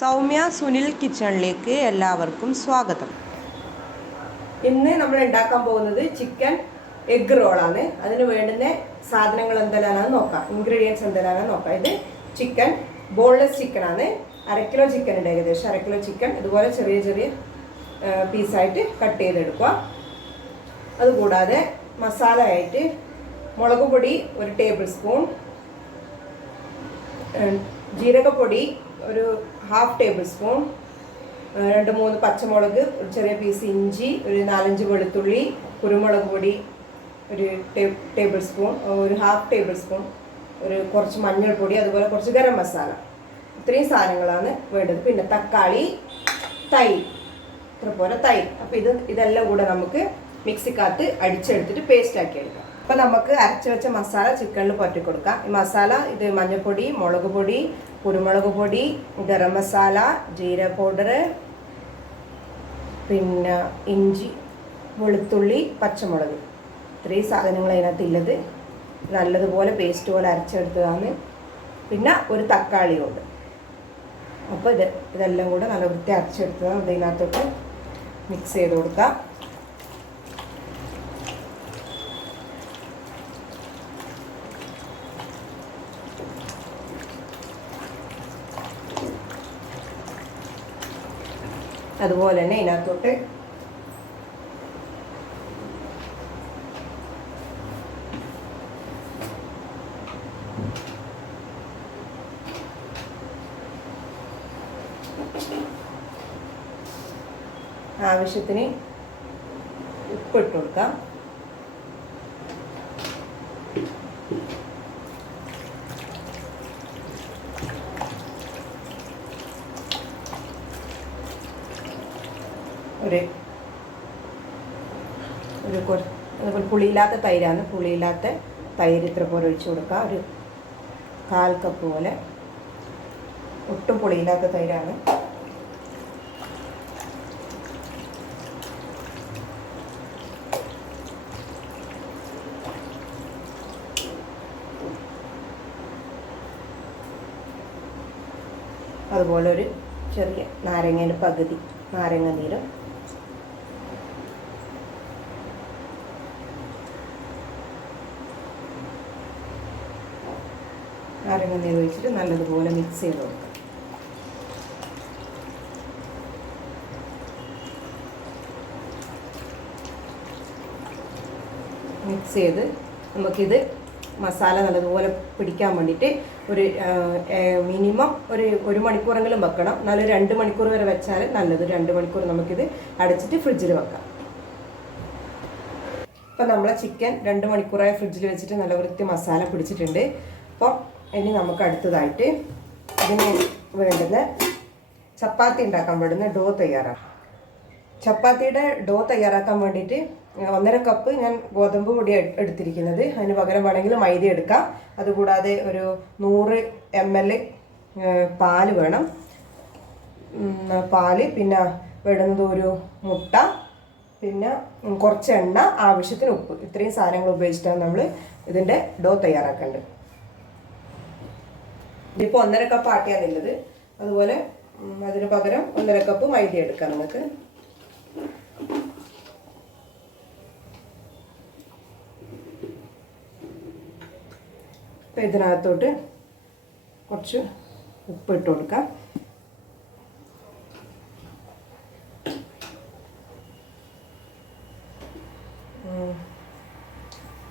സൗമ്യ സുനിൽ കിച്ചണിലേക്ക് എല്ലാവർക്കും സ്വാഗതം. ഇന്ന് നമ്മൾ ഉണ്ടാക്കാൻ പോകുന്നത് ചിക്കൻ എഗ് റോളാണ്. അതിന് വേണ്ടുന്ന സാധനങ്ങൾ എന്തെല്ലാമാണെന്ന് നോക്കാം, ഇൻഗ്രീഡിയൻസ് എന്തെല്ലാമാണെന്ന് നോക്കാം. ഇത് ചിക്കൻ ബോൺലെസ് ചിക്കനാണ്. 1/2 കിലോ ചിക്കൻ ഉണ്ട്, ഏകദേശം 1/2 കിലോ ചിക്കൻ ഇതുപോലെ ചെറിയ ചെറിയ പീസായിട്ട് കട്ട് ചെയ്തെടുക്കുക. അതുകൂടാതെ മസാല ആയിട്ട് മുളക് പൊടി 1 ടേബിൾ സ്പൂൺ, ജീരകപ്പൊടി ഒരു 1/2 ടേബിൾ സ്പൂൺ, 2-3 പച്ചമുളക്, ഒരു ചെറിയ പീസ് ഇഞ്ചി, ഒരു 4-5 വെളുത്തുള്ളി, കുരുമുളക് പൊടി 1 ടേബിൾ സ്പൂൺ, ഒരു 1/2 ടേബിൾ സ്പൂൺ, കുറച്ച് മഞ്ഞൾപ്പൊടി, അതുപോലെ കുറച്ച് ഗരം മസാല. ഇത്രയും സാധനങ്ങളാണ് വേണ്ടത്. പിന്നെ തക്കാളി, തൈര്, ഇത്രപോലെ തൈര്. അപ്പോൾ ഇതെല്ലാം കൂടെ നമുക്ക് മിക്സിക്കകത്ത് അടിച്ചെടുത്തിട്ട് പേസ്റ്റ് ആക്കി എടുക്കാം. അപ്പോൾ നമുക്ക് അരച്ച് വെച്ച മസാല ചിക്കനിൽ പുരട്ടി കൊടുക്കാം. ഈ മസാല ഇത് മഞ്ഞൾപ്പൊടി, മുളക് പൊടി, കുരുമുളക് പൊടി, ഗരം മസാല, ജീരക പൗഡർ, പിന്നെ ഇഞ്ചി, വെളുത്തുള്ളി, പച്ചമുളക്, ഇത്രയും സാധനങ്ങൾ അതിനകത്തുള്ളത്. നല്ലതുപോലെ പേസ്റ്റ് പോലെ അരച്ചെടുത്തതാണ്. പിന്നെ ഒരു തക്കാളി ഉണ്ട്. അപ്പോൾ ഇതെല്ലാം കൂടെ നല്ല വൃത്തി അരച്ചെടുത്തതാണ്. ഇതിനകത്തോട്ട് മിക്സ് ചെയ്ത് കൊടുക്കാം. അതുപോലെ തന്നെ ഇതിനകത്തോട്ട് ആവശ്യത്തിന് ഉപ്പ് ഇട്ട് കൊടുക്കാം. ഒരു പുളിയില്ലാത്ത തൈരാണ്. പുളിയില്ലാത്ത തൈര് ഇത്ര പോലെ ഒഴിച്ച് കൊടുക്കുക. ഒരു 1/4 കപ്പ് പോലെ. ഒട്ടും പുളിയില്ലാത്ത തൈരാണ്. അതുപോലെ ഒരു ചെറിയ നാരങ്ങയുടെ പകുതി നാരങ്ങ നീരും. നാരങ്ങ നീര് ഒഴിച്ചിട്ട് നല്ലതുപോലെ മിക്സ് ചെയ്ത് കൊടുക്കാം. മിക്സ് ചെയ്ത് നമുക്കിത് മസാല നല്ലതുപോലെ പിടിക്കാൻ വേണ്ടിയിട്ട് ഒരു മിനിമം ഒരു മണിക്കൂറെങ്കിലും വെക്കണം. എന്നാലും 2 മണിക്കൂർ വരെ വെച്ചാൽ നല്ലത്. 2 മണിക്കൂർ നമുക്കിത് അടച്ചിട്ട് ഫ്രിഡ്ജിൽ വെക്കാം. ഇപ്പം നമ്മളെ ചിക്കൻ 2 മണിക്കൂറായി ഫ്രിഡ്ജിൽ വെച്ചിട്ട് നല്ല വൃത്തി മസാല പിടിച്ചിട്ടുണ്ട്. അപ്പോൾ ഇനി നമുക്ക് അടുത്തതായിട്ട് ഇതിന് വേണ്ടുന്ന ചപ്പാത്തി ഉണ്ടാക്കാൻ വേണ്ടുന്ന ഡോ തയ്യാറാക്കാം. ചപ്പാത്തിയുടെ ഡോ തയ്യാറാക്കാൻ വേണ്ടിയിട്ട് 1.5 കപ്പ് ഞാൻ ഗോതമ്പ് പൊടി എടുത്തിരിക്കുന്നത്. അതിന് പകരം വേണമെങ്കിൽ മൈദ എടുക്കാം. അതുകൂടാതെ ഒരു 100 ml പാല് വേണം. പാല്, പിന്നെ വേണ്ടുന്നത് ഒരു മുട്ട, പിന്നെ കുറച്ച് എണ്ണ, ആവശ്യത്തിന് ഉപ്പ്. ഇത്രയും സാധനങ്ങൾ ഉപയോഗിച്ചിട്ടാണ് നമ്മൾ ഇതിൻ്റെ ഡോ തയ്യാറാക്കേണ്ടത്. ഇതിപ്പോൾ 1.5 കപ്പ് ആട്ടിയാണുള്ളത്. അതുപോലെ അതിന് പകരം 1.5 കപ്പ് മൈദ എടുക്കാം നമുക്ക്. അപ്പോൾ ഇതിനകത്തോട്ട് കുറച്ച് ഉപ്പ് ഇട്ട് കൊടുക്കാം.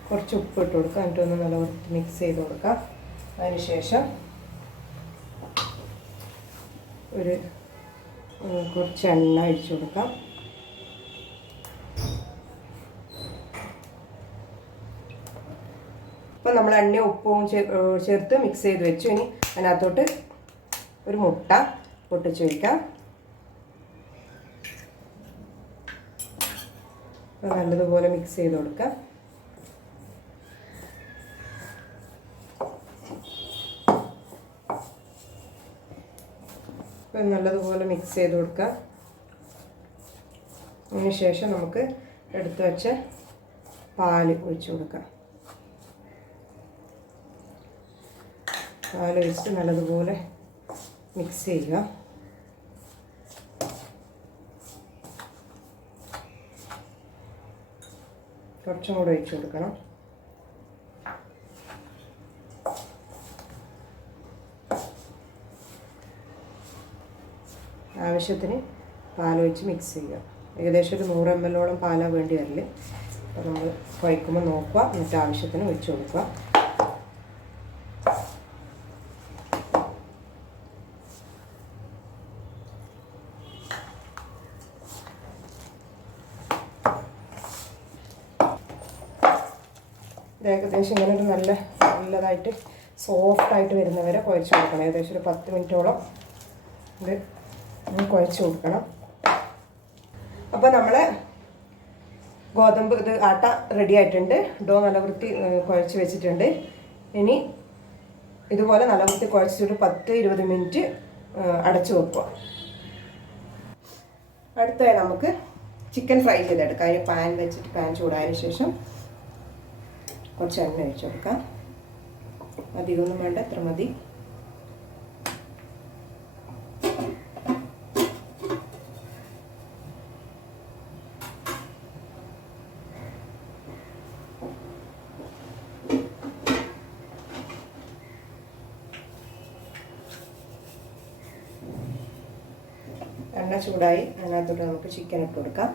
കുറച്ച് ഉപ്പ് ഇട്ട് കൊടുക്കാം. എന്നിട്ടൊന്ന് നല്ല വൃത്തി മിക്സ് ചെയ്ത് കൊടുക്കാം. അതിനുശേഷം കുറച്ച് എണ്ണ ഒഴിച്ചു കൊടുക്കാം. അപ്പോൾ നമ്മൾ എണ്ണയും ഉപ്പും ചേർത്ത് മിക്സ് ചെയ്ത് വെച്ചു. ഇനി അതിനകത്തോട്ട് ഒരു മുട്ട പൊട്ടിച്ച് വയ്ക്കാം. അപ്പോൾ നല്ലതുപോലെ മിക്സ് ചെയ്ത് കൊടുക്കാം. അപ്പോൾ നല്ലതുപോലെ മിക്സ് ചെയ്ത് കൊടുക്കാം. അതിനുശേഷം നമുക്ക് എടുത്ത് വെച്ച പാല് ഒഴിച്ച് കൊടുക്കാം. പാൽ ഒഴിച്ച് നല്ലതുപോലെ മിക്സ് ചെയ്യുക. കുറച്ചും കൂടെ ഒഴിച്ചു കൊടുക്കണം. ആവശ്യത്തിന് പാലൊഴിച്ച് മിക്സ് ചെയ്യുക. ഏകദേശം ഒരു 100 ml പാലാണ് വേണ്ടി വരൽ. അപ്പോൾ നമ്മൾ കുഴക്കുമ്പോൾ നോക്കുക, എന്നിട്ട് ആവശ്യത്തിന് ഒഴിച്ചു കൊടുക്കുക. ഏകദേശം ഇങ്ങനെ ഒരു നല്ലതായിട്ട് സോഫ്റ്റായിട്ട് വരുന്നവരെ കുഴച്ച് കൊടുക്കണം. ഏകദേശം ഒരു 10 മിനിറ്റോളം ഇത് കുഴച്ച് കൊടുക്കണം. അപ്പോൾ നമ്മൾ ഗോതമ്പ് ഇത് ആട്ട റെഡി ആയിട്ടുണ്ട്. ഡോ നല്ല വൃത്തി കുഴച്ച് വെച്ചിട്ടുണ്ട്. ഇനി ഇതുപോലെ നല്ല വൃത്തി കുഴച്ചിട്ട് 10-20 മിനിറ്റ് അടച്ചു വെക്കുക. അടുത്തായി നമുക്ക് ചിക്കൻ ഫ്രൈ ചെയ്തെടുക്കാം. അതിന് പാൻ വെച്ചിട്ട് പാൻ ചൂടായതിന് ശേഷം കുറച്ച് എണ്ണ ഒഴിച്ച് കൊടുക്കാം. അധികമൊന്നും വേണ്ട, എത്ര മതി. എണ്ണ ചൂടായി, അതിനകത്തോട്ട് നമുക്ക് ചിക്കൻ ഇട്ട് കൊടുക്കാം.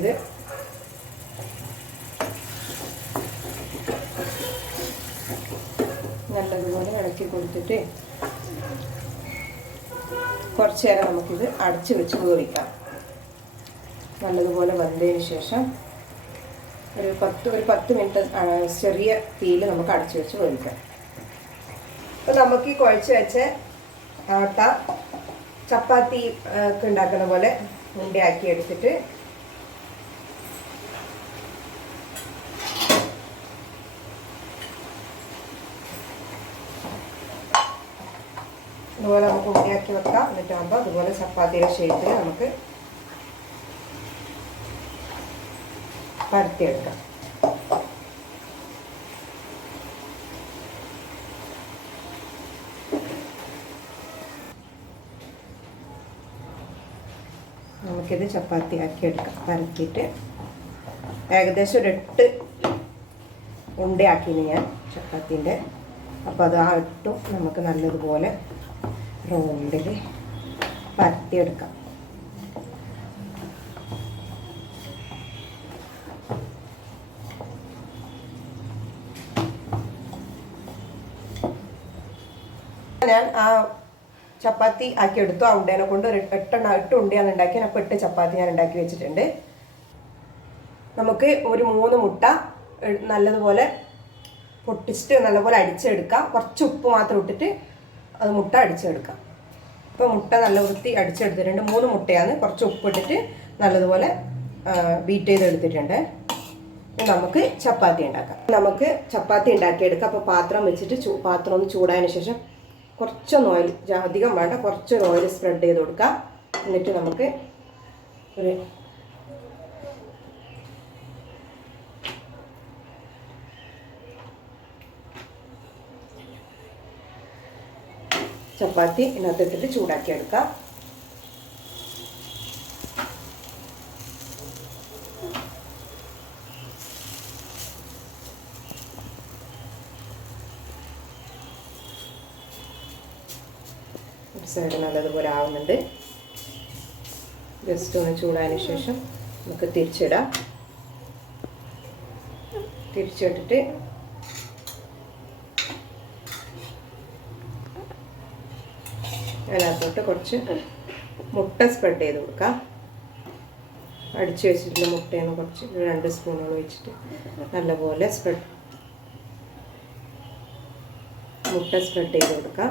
ഇത് നല്ലതുപോലെ ഇളക്കി കൊടുത്തിട്ട് കുറച്ച് നേരം നമുക്കിത് അടച്ച് വെച്ച് വേവിക്കാം. നല്ലതുപോലെ വെന്തതിന് ശേഷം ഒരു 10 മിനിറ്റ് ചെറിയ തീയിൽ നമുക്ക് അടച്ച് വെച്ച് വേവിക്കാം. അപ്പോൾ നമുക്ക് ഈ കുഴച്ച് വെച്ച ആട്ട ചപ്പാത്തി ഒക്കെ ഉണ്ടാക്കുന്ന പോലെ ഉണ്ടയാക്കി എടുത്തിട്ട് അതുപോലെ നമുക്ക് ഉണ്ടയാക്കി വെക്കാം. എന്നിട്ടാകുമ്പോൾ അതുപോലെ ചപ്പാത്തിയുടെ ഷേപ്പിൽ നമുക്ക് പരത്തിയെടുക്കാം. നമുക്കിത് ചപ്പാത്തി ആക്കി എടുക്കാം. പരത്തിയിട്ട് ഏകദേശം ഒരു 8 ഉണ്ടയാക്കിന് ഞാൻ ചപ്പാത്തിൻ്റെ. അപ്പോൾ അത് ആ 8 നമുക്ക് നല്ലതുപോലെ റൗണ്ടിൽ പരത്തിയെടുക്കാം. ഞാൻ ആ ചപ്പാത്തി ആക്കി എടുത്തു. ആ ഉണ്ടേനെ കൊണ്ട് 8 ഉണ്ടയാണ് ഉണ്ടാക്കി. അപ്പോൾ 8 ചപ്പാത്തി ഞാൻ ഉണ്ടാക്കി വെച്ചിട്ടുണ്ട്. നമുക്ക് ഒരു 3 മുട്ട നല്ലതുപോലെ പൊട്ടിച്ചിട്ട് നല്ലപോലെ അടിച്ചെടുക്കാം. കുറച്ച് ഉപ്പ് മാത്രം ഇട്ടിട്ട് അത് മുട്ട അടിച്ചെടുക്കാം. ഇപ്പോൾ മുട്ട നല്ല വൃത്തി അടിച്ചെടുത്തിട്ടുണ്ട്. 3 മുട്ടയാണ്. കുറച്ച് ഉപ്പിട്ടിട്ട് നല്ലതുപോലെ ബീറ്റ് ചെയ്തെടുത്തിട്ടുണ്ട്. നമുക്ക് ചപ്പാത്തി ഉണ്ടാക്കാം. നമുക്ക് ചപ്പാത്തി ഉണ്ടാക്കിയെടുക്കാം. അപ്പോൾ പാത്രം വെച്ചിട്ട് പാത്രം ഒന്ന് ചൂടായതിന് ശേഷം കുറച്ചൊന്ന് ഓയിൽ, അധികം വേണ്ട, കുറച്ചൊരു ഓയിൽ സ്പ്രെഡ് ചെയ്ത് കൊടുക്കാം. എന്നിട്ട് നമുക്ക് ഒരു ചപ്പാത്തി ഇതിനകത്തിട്ടിട്ട് ചൂടാക്കി എടുക്കാം. ഒരു സൈഡ് നല്ലതുപോലെ ആവുന്നുണ്ട്. ജസ്റ്റ് ഒന്ന് ചൂടായതിന് ശേഷം നമുക്ക് തിരിച്ചിടാം. തിരിച്ചിട്ടിട്ട് അതിനകത്തോട്ട് കുറച്ച് മുട്ട സ്പ്രെഡ് ചെയ്ത് കൊടുക്കാം. അടിച്ചു വെച്ചിട്ടുള്ള മുട്ടയാണ് കുറച്ച് 2 സ്പൂണുകൾ വെച്ചിട്ട് നല്ലപോലെ മുട്ട സ്പ്രെഡ് ചെയ്ത് കൊടുക്കാം.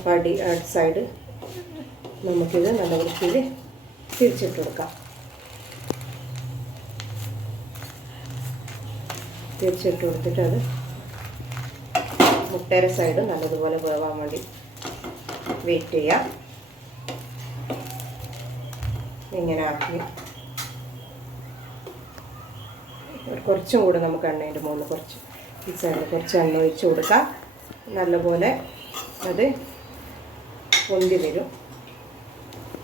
അപ്പോൾ സൈഡ് നമുക്കിത് നല്ല വൃത്തിയിൽ തിരിച്ചിട്ട് കൊടുക്കാം. തിരിച്ചിട്ട് കൊടുത്തിട്ട് അത് മുട്ടയുടെ സൈഡ് നല്ലതുപോലെ വേവാൻ വേണ്ടി വെയിറ്റ് ചെയ്യാം. ഇങ്ങനെ ആക്കി കുറച്ചും കൂടെ നമുക്ക് എണ്ണേൻ്റെ മുകളിൽ കുറച്ച് ഈ സൈഡിൽ കുറച്ച് എണ്ണ ഒഴിച്ച് കൊടുക്കാം. നല്ലപോലെ അത് പൊന്തി വരും.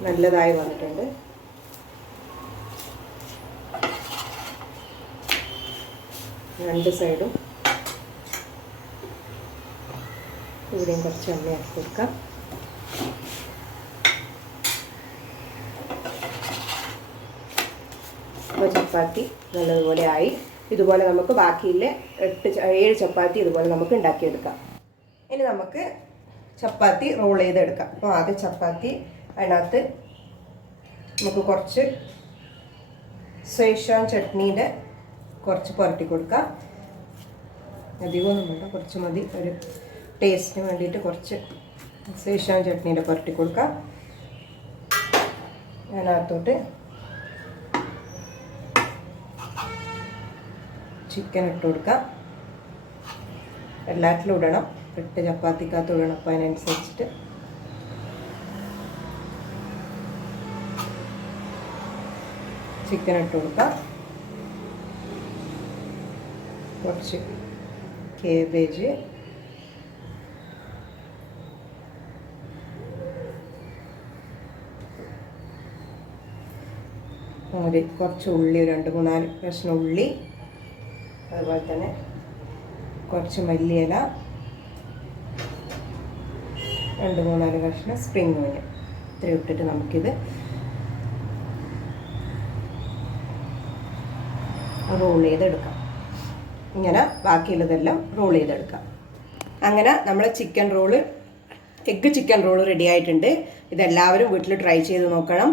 നല്ലതായി വന്നിട്ടുണ്ട്. രണ്ട് സൈഡും ഇവിടെയും കുറച്ച് എണ്ണ ആക്കി കൊടുക്കാം. അപ്പോൾ ചപ്പാത്തി നല്ലതുപോലെ ആയി. ഇതുപോലെ നമുക്ക് ബാക്കിയുള്ള 7 ചപ്പാത്തി ഇതുപോലെ നമുക്ക് ഉണ്ടാക്കിയെടുക്കാം. ഇനി നമുക്ക് ചപ്പാത്തി റോൾ ചെയ്തെടുക്കാം. അപ്പോൾ ആദ്യം ചപ്പാത്തി അതിനകത്ത് നമുക്ക് കുറച്ച് സേഷ്വാൻ ചട്നീൻ്റെ കുറച്ച് പുരട്ടി കൊടുക്കാം. അധികമൊന്നും വേണ്ട, കുറച്ച് മതി. ഒരു ടേസ്റ്റിന് വേണ്ടിയിട്ട് കുറച്ച് സേഷ്വാൻ ചട്നീൻ്റെ പുരട്ടി കൊടുക്കാം. അതിനകത്തോട്ട് ചിക്കൻ ഇട്ട് കൊടുക്കാം. എല്ലാറ്റിലും ഇടണം, 8 ചപ്പാത്തിക്കകത്ത് ഇടണം. അപ്പോൾ അതിനനുസരിച്ചിട്ട് ചിക്കൻ ഇട്ട് കൊടുക്കാം. കുറച്ച് കേബേജ്, കുറച്ച് ഉള്ളി, 2-3-4 കഷ്ണം ഉള്ളി, അതുപോലെ തന്നെ കുറച്ച് മല്ലിയില, 2-3-4 കഷ്ണം സ്പ്രിംഗ് ഓണിയൻ ഇത്രയും ഇട്ടിട്ട് നമുക്കിത് റോൾ ചെയ്തെടുക്കാം. ഇങ്ങനെ ബാക്കിയുള്ളതെല്ലാം റോൾ ചെയ്തെടുക്കാം. അങ്ങനെ നമ്മൾ എഗ്ഗ് ചിക്കൻ റോള് റെഡി ആയിട്ടുണ്ട്. ഇതെല്ലാവരും വീട്ടിൽ ട്രൈ ചെയ്ത് നോക്കണം.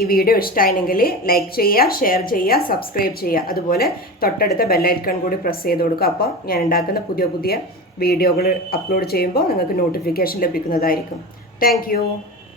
ഈ വീഡിയോ ഇഷ്ടമായെങ്കിൽ ലൈക്ക് ചെയ്യുക, ഷെയർ ചെയ്യുക, സബ്സ്ക്രൈബ് ചെയ്യുക. അതുപോലെ തൊട്ടടുത്ത ബെല്ലൈക്കൺ കൂടി പ്രസ് ചെയ്ത് കൊടുക്കുക. അപ്പോൾ ഞാൻ ഉണ്ടാക്കുന്ന പുതിയ വീഡിയോകൾ അപ്ലോഡ് ചെയ്യുമ്പോൾ നിങ്ങൾക്ക് നോട്ടിഫിക്കേഷൻ ലഭിക്കുന്നതായിരിക്കും. താങ്ക്